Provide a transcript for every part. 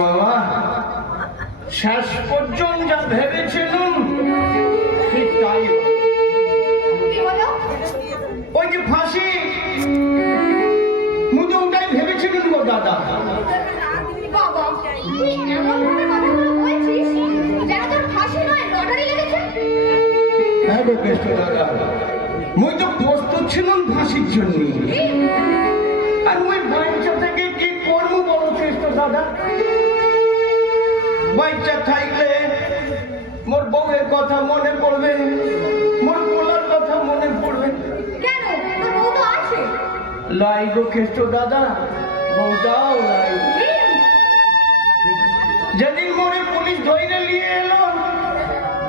বাবা শেষ পর্যন্ত যা ভেবেছিলাম ঠিক তাই। ওই যে ফাঁসি মুঝে ওটাই ভেবেছিলেন গো দাদা। হ্যাঁ গো কেষ্ট দাদা, মুই তো প্রস্তুত ছিলাম ফাঁসির জন্য। আর মুই বাচ্চা থেকে কি করবো বলো কেষ্ট দাদা? বাচ্চা থাকলে মোর বউয়ের কথা মনে পড়বে, মোর পোলার কথা মনে পড়বে। লাই গো কেষ্ট দাদা, বউটাও লাই। যেদিন মোরে পুলিশ ধরে নিয়ে এলো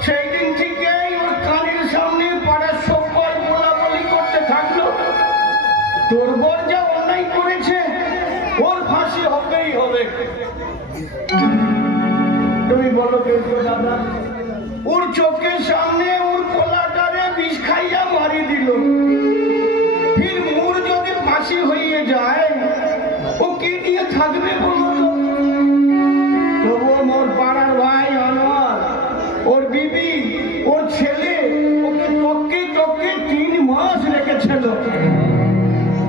সেই দিন থেকেই ওর কানের সামনে পাড়ার সবাই বলাবলি করতে থাকলো, তোর বর যা অন্যায় করেছে ওর ফাঁসি হবেই হবে। তুমি বলো কেষ্ট দাদা, ওর চোখের সামনে ওর পোলাটারে বিষ খাইয়া মারি দিল। ফির মোর যদি ফাঁসি হয়ে যায় ও কি নিয়ে থাকবে বলো তো? তবুও মোর পাড়ার ভাই আনোয়ার, ওর বিবি, ওর ছেলে ওকে টকে টকে 3 মাস রেখেছিল।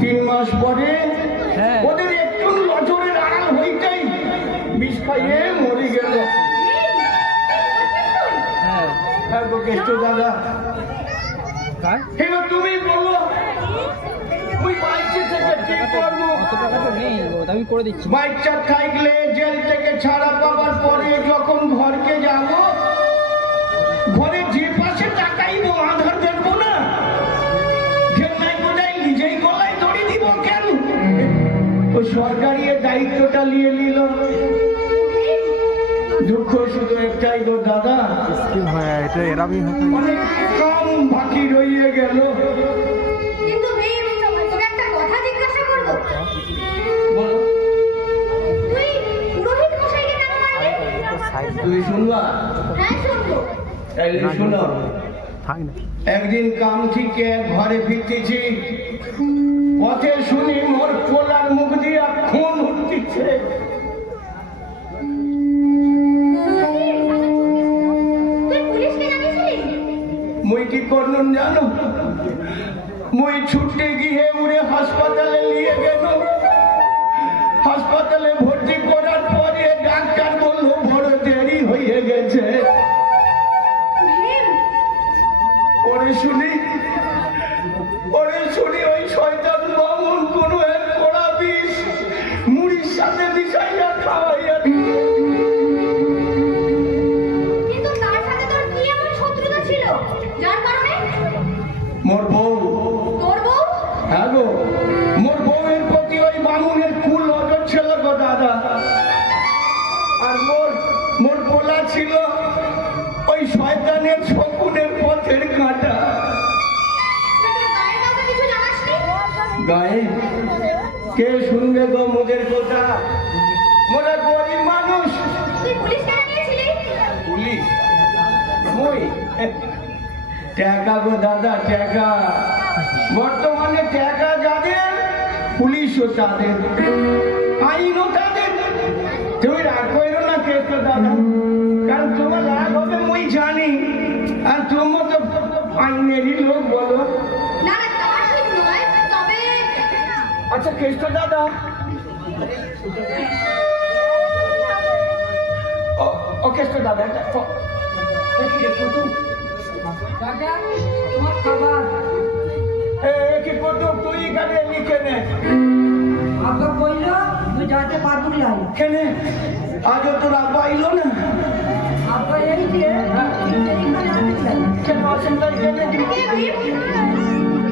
3 মাস পরে ওদের একটু নজরের আড়াল হইতেই বিষ খাইয়ে মরে গেল। হ্যাঁ গো কেষ্ট দাদা, এবার তুমি বলো ওই বাইচে থেকে কি করবো? বাচ্চা থাকলে জেল থেকে ছাড়া পাবার পরে যখন ঘরকে যাব, ঘরে যে পাশে তাকাইবো আধার দেখবো না, জেল নাই বোঝাই নিজেই গলায় দড়ি দিব কেন? ওই সরকারি দায়িত্বটা নিয়ে নিল। দুঃখ শুধু একটাই গো দাদা, অনেক কম বাকি রইয়ে গেল। তুই শুনবা? শুনো, একদিন কাম থেকে ঘরে ফিরতেছি, পথে শুনি মোর পোলার মুখ দিয়া খুন উঠতেছে। মুই কি করলুম জানো? মুই ছুটে গিয়ে উড়ে হাসপাতালে নিয়ে গেল। হাসপাতালে ভর্তি করার পরে ডাক্তার বলল বড় দেরি হয়ে গেছে। ওরে শুনি ওই শয়তান বামুন কোনো এক কড়া বিষ মুড়ির সাথে মিশাইয়া খাওয়াইয়া দিল। মোর বউ। হ্যাঁ গো, মোর বউয়ের প্রতি ওই বামুনের কুল নজর ছিল গো দাদা। আর মোর পোলা ছিল ওই শয়তানের শকুনের পথের কাঁটা। গায়ে কে শুনবে গো মোদের কথা? মোরা গরিব মানুষ। পুলিশ মই টাকা গো দাদা, টাকা। বর্তমানে টাকা যাদের, পুলিশও তাদের, আইনও তাদের। তুমি রাগ করো না কেষ্ট দাদা, কারণ তোমার রাগ হবে মই জানি। আর তোমার তো আইনেরই লোক বলো। আচ্ছা কেষ্ট দাদা, ও কেষ্ট দাদা, তুই এখানে লিখে নে। আজ তোর আব্বা আইলো না?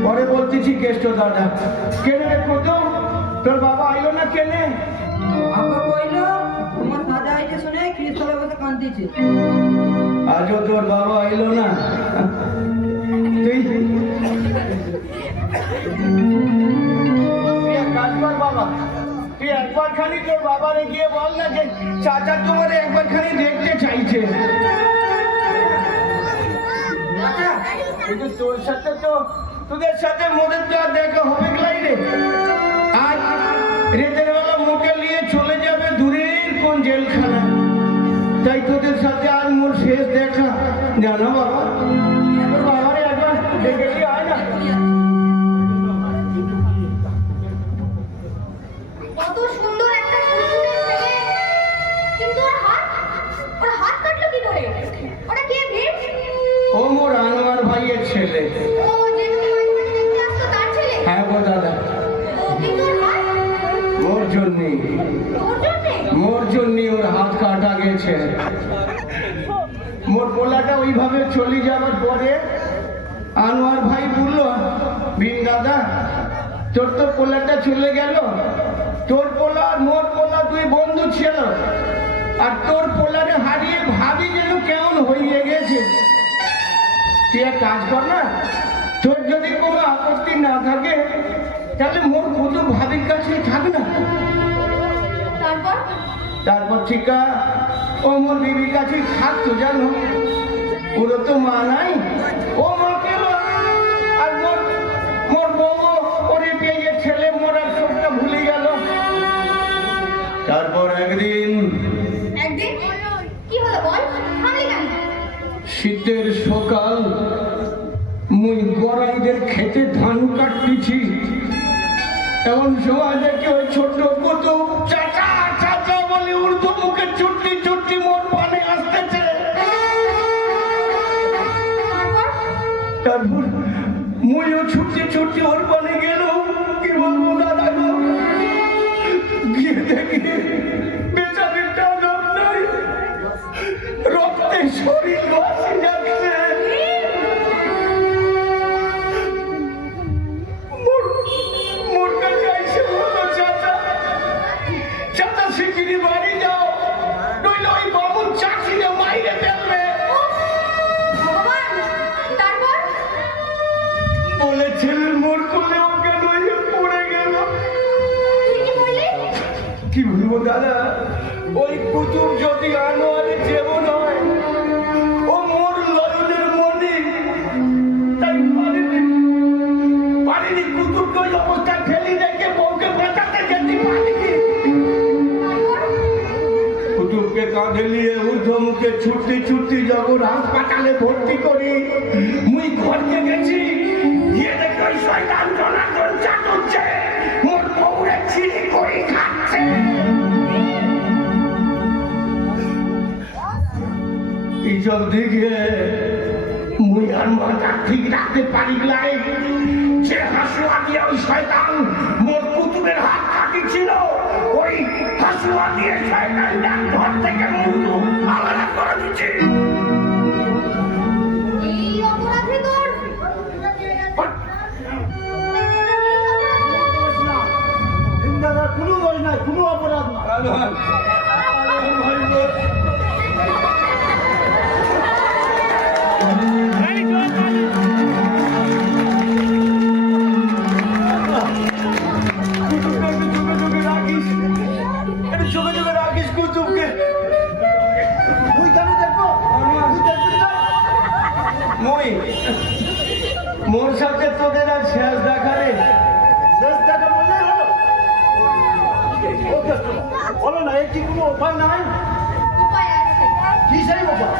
পরে বলতেছি কেষ্ট দাদা, কেনে রে কুতুম, তোর বাবা আইলো না কেনে? আজও তোর বাবা আইলো না? তুই কাজ কর বাবা, তুই একবার খানি তোর বাবারে গিয়ে বল না যে চাচা তোমার একবার খানি দেখতে চাইছে। তোর সাথে তো তোদের সাথে মোদের তো আর দেখা হবে গলাই রে। আর রাতের বেলা মুখে নিয়ে চলে যাবে দূরের কোন জেলখানা। তাই তোদের সাথে আর মোর শেষ দেখা জানো বাবা। তোর বাবারে একবার দেখে দিয়ে আয় না। কত সুন্দর একটা সুন্দর ছেলে, কিন্তু ওর হাত কাটলো কি করে? ওটা কে রে? ও মোর আনোয়ার ভাইয়ের ছেলে। ও যে তুমি দেখতে আসতো তার ছেলে? হ্যাঁ গো দাদা। ও কিন্তু ওর হাত মোর জন্যে তোর জন্যে? মোর জন্যে ওর হাত কাটা গেছে। মোর পোলাটা ওইভাবে চলে যাওয়ার পরে আনোয়ার ভাই বললো, বিন দাদা তোর তো পোলাটা চলে গেল, তোর পোলা আর মোর পোলা দুই বন্ধু ছিল, আর তোর পোলারে হারিয়ে ভাবি যেন কেমন হয়ে গেছে। তুই এক কাজ কর না, তোর যদি কোনো আপত্তি না থাকে তাহলে মোর কুতুব ভাবির কাছে থাক না। তারপর তারপর ঠিকা ও মোর বিবির কাছে থাকতো জানো। ওর তো মা নাই, ও মা পেল, আর মোর বউ ওরে পেয়ে ছেলে মোরার সবটা ভুলে গেল। তারপর একদিন কি হলো বল, থামলি কেন? শীতের সকাল, মুই গড়াইদের খেতে ধান কাটতেছি, এমন সময় দেখি ওই ছোট কুতুব চাচা চাচা বলে উর্দু মুখে চুট্টি চুট্টি মোর পানে আসতেছে। তারপর মুইও ছুটতে ছুটতে ওর পানে গেল। কি বলবো দাদা গো, গিয়ে দেখি বেচারিটা নাম নাই, রক্তে শরীর ভাসে যাচ্ছে। মোর কাছে এসে বললো, চাচা চাচা শিগগিরি বাড়ি যাও, নইলে ওই বাবুর চাকরিরে মাইরে ফেলবে। ভগবান! তারপর বলে ছেলের মোর কোলে ওকে লইয়ে পড়ে গেল। তুই কি বললি? কি বলবো দাদা, ওই কুতুব যদি আনোয়ারের জীবন হয়, ও মোর লয়নের মনি। তাই পারিনি কুতুবকে ওই অবস্থায় ফেলি রেখে বউকে বাঁচাতে যেতে পারিনি। তারপর কুতুবকে কাঁধে নিয়ে ঊর্ধ্বমুখে ছুটতে ছুটতে যখন হাসপাতালে ভর্তি করি, মুই ঘরকে গেছি, গিয়ে দেখি ওই শয়তান জনার্দন চাটুচ্ছে, মোর বউরে চিনি করে খাচ্ছে। এইসব দেখে মুই আর মাথা ঠিক রাখতে পারি নাই। যে হাসুয়া দিয়ে ওই শয়তান মোর কুতুবের হাত কাটিছিল, ওই হাসুয়া দিয়ে শয়তানটা ঘর থেকে মুন্ডু আলাদা করে দিচ্ছে। এই অপরাধে তোর দাদা কোনো দোষ নাই, কোনো অপরাধ নাই। চোখে চোখে রাখিস কুতুবকে। তুই কেন দেখবো? তুই দেখবি না? মই মোর সাথে তোদের আর শেষ দেখা রে। শেষ দেখা বললেই হলো। ওকে, বলো না, এর কি কোনো উপায় নাই? উপায় আছে। কি সেই উপায়?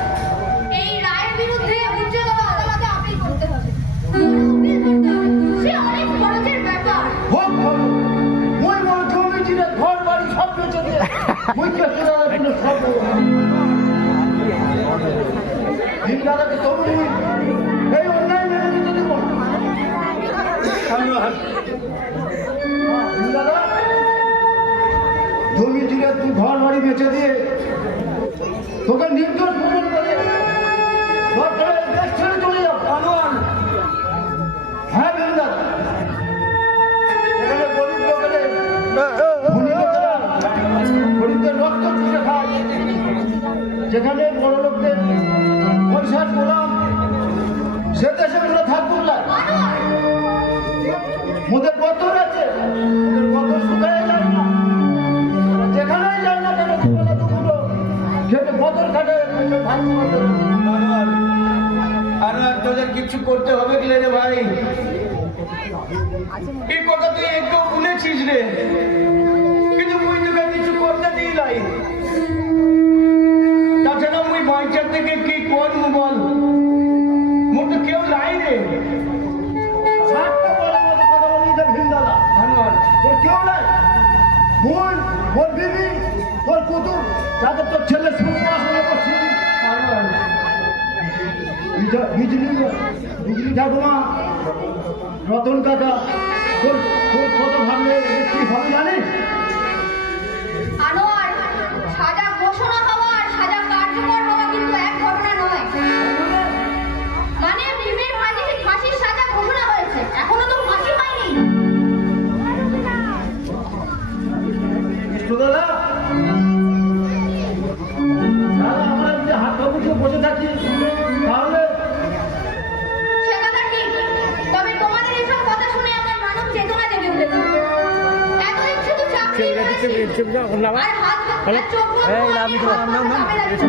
এই রায়ের বিরুদ্ধে উচ্চতর আদালতে আপিল করতে হবে। আপিল করতে হবে, সে অনেক খরচের ব্যাপার। হোক ভালো, ওই মোর জমিটিরে ঘর বাড়ি সব বেঁচে দিয়ে বুঝতে তোরা কোনো সব দিন দাদাকে তবু এই অন্যায় মেনে নিতে দেবো না। দাদা জমিটিরে তুই ঘর বাড়ি বেঁচে দিয়ে তোকে নির্দোষ প্রমাণ করে ঘর করে দেশ ছেড়ে চলে যাও। আনোয়ার, হ্যাঁ বিন দাদা, এখানে গরিব লোকেদের গরিবদের রক্ত চুষে খায়, যেখানে বড় লোকদের পয়সার গোলাম, সে দেশে আমরা থাকবো না। ওদের বদর আছে, ওদের বদর শুকায় যায় না, যেখানেই যায় না কেন দুপুরো খেতে বদর কাটে আনোয়ার, তোদের কিছু করতে হবে কি রে ভাই? এই কথা তুই একটু শুনেছিস রে, কিন্তু মুই তোকে কিছু করতে দিই নাই। তাছাড়া মুই বাইচার থেকে কি করবো বল, মোর তো কেউ নাই রে। সাতটা বলার মতো কথা বলি যে ভীম দাদা, ধন্যবাদ। তোর কেউ নাই? মুই, মোর বিবি, তোর কুতুর, যাদের তোর ছেলে স্কুল পড়াশোনা করছি, ধন্যবাদ। বিজলি ঠাকুমা, রতন কাকা, তোর তোর কত ভাবলে কি হবে জানিস? আনোয়ার, সাজা ঘোষণা হওয়া আর সাজা কার্যকর হওয়া কিন্তু এক ঘটনা নয়। মানে ভীমের ফাঁসির সাজা ঘোষণা হয়েছে, এখনো তো ফাঁসি হয়নি। দাদা দাদা, আমরা যদি হাত ধরে বসে থাকি তাহলে সে কথা ঠিক, তবে তোমাদের এসব কথা শুনে আমার মানব চেতনা জেগে উঠেছে। এতদিন শুধু চাকরি করেছি, আর হাত আর চোখ বন্ধ করে আমি কামে লাগছি।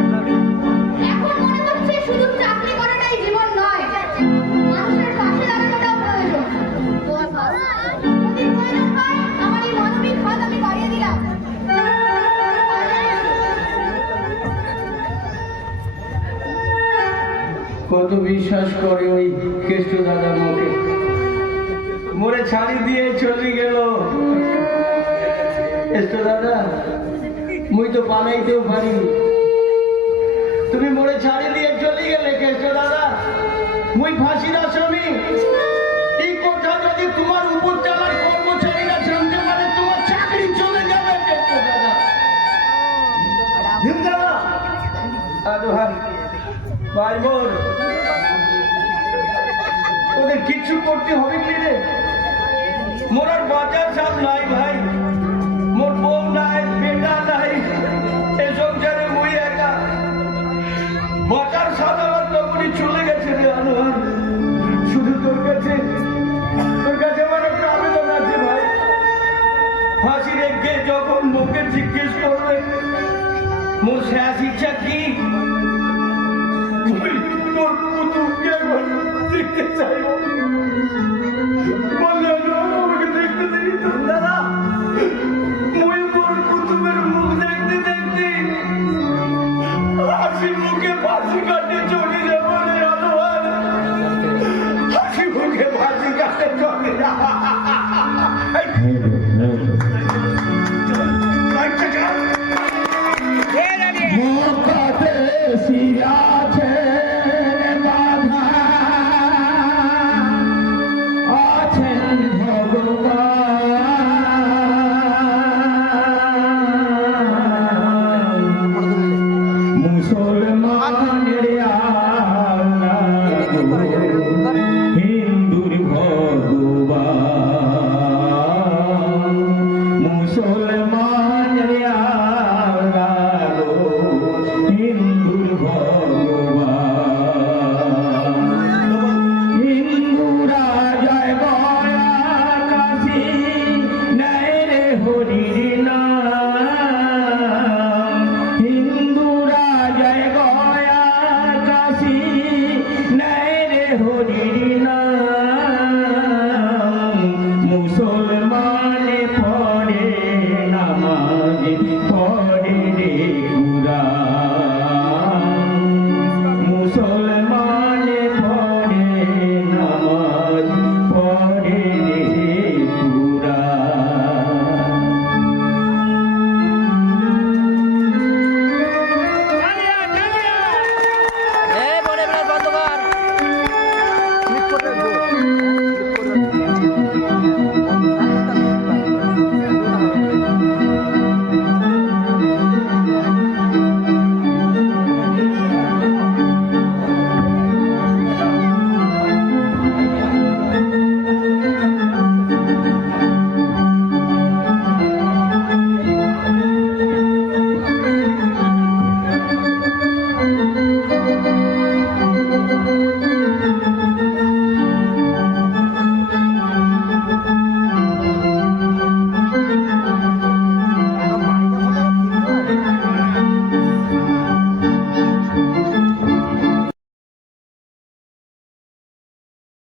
এখন মনে হচ্ছে শুধু চাকরি করাটাই জীবন নয়, মানুষের পাশে দাঁড়ানোটাও প্রয়োজন। যদি প্রয়োজন হয়, আমার এই মানবিক হাত আমি বাড়িয়ে দিলাম। কত বিশ্বাস করে ওই কেষ্ট দাদার মুখে, মোরে ছাড়ি দিয়ে চলে গেল। কেষ্ট দাদা, মুই তো বানাইতেও পারি, তুমি মোরে ছাড়ি দিয়ে চলে গেলে। কেষ্ট দাদা, মুই ফাঁসির আসামি। এই কথা যদি তোমার উপর চালার কর্মচারীরা জানতে পারে, তোমার চাকরি চলে যাবে। কেষ্ট দাদা, ভীম দাদা, আর ভাই ভাই মোর, ওদের কিচ্ছু করতে হবে কি রে? মোর আর বাজার সব নাই ভাই, মোর বউ নাই, বেটা নাই, এ সংসারে মুই একা। বাজার সব আমার নকরি চলে গেছে রে আনোয়ার। শুধু তোর কাছে আমার একটা আবেদন আছে ভাই, ফাঁসি রেখে যখন লোকে জিজ্ঞেস করবে মোর শেষ ইচ্ছা কি, তোর পুতুলকে একবার দেখতে চাইব। বললে আমাকে দেখতে দিবি তো? দাদা, মুই মোর পুতুলের মুখ দেখতে দেখতে হাসি মুখে ফাঁসি কাটে চলে যাবো রে আনোয়ার। হাসি মুখে ফাঁসি কাটে চলে যা।